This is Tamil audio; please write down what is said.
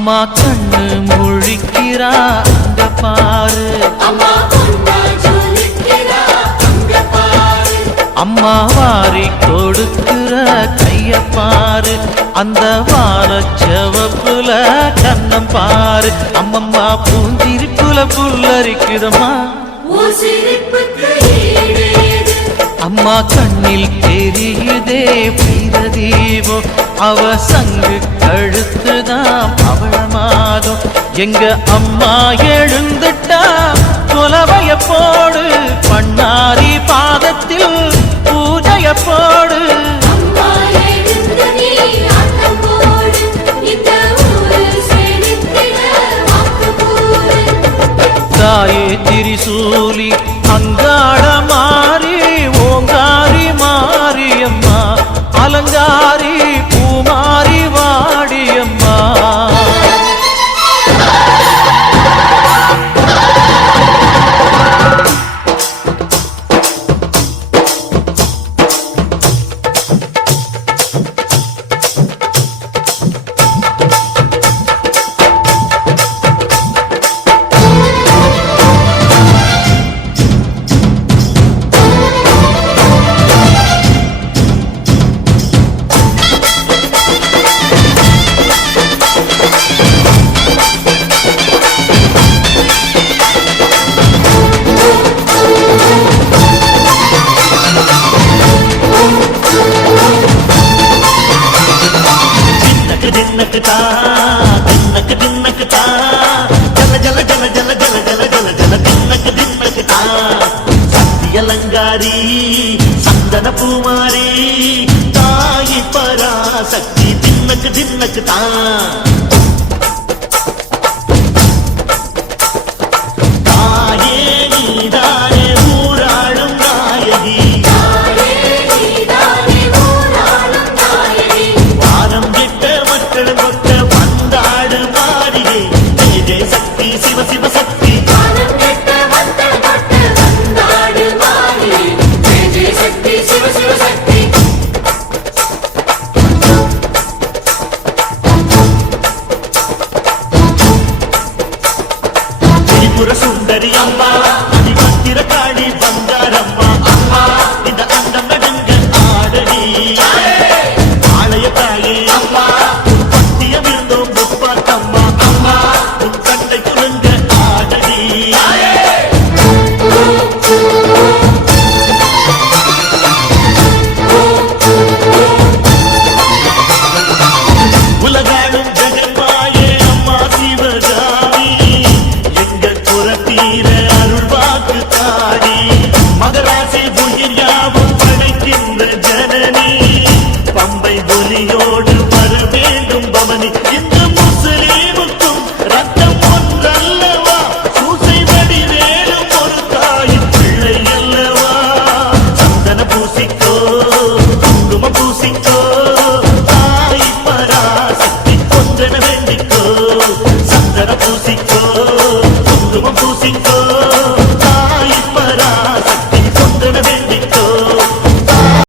அம்மா கண்ணு முழிக்கிறா அங்க பாரு, அம்மா வாரி கொடுக்கிற கைய பாரு, அந்த வார செவப்புல கண்ணம் பாரு. அம்மம்மா பூஞ்சிரிப்புல புல்லரிக்குதம்மா, அம்மா கண்ணில் தெரியுதே வீரதீபம், அவ சங்கு கழுத்துதான் பவளமாகும். எங்க அம்மா எழுந்துட்டா கொலவைய போடு, பண்ணாரி பாதத்தில் பூஜைய போடு. தாயே திரிசூலி அங்காள மாறி, ஓங்காரி மாரியம்மா, அலங்காரி பூமாரி வாடியம்மா. சக்தியலங்காரி சந்தன பூமாரி, தாயி பராசக்தி தின்னக்கு தின்னக்கு தான்.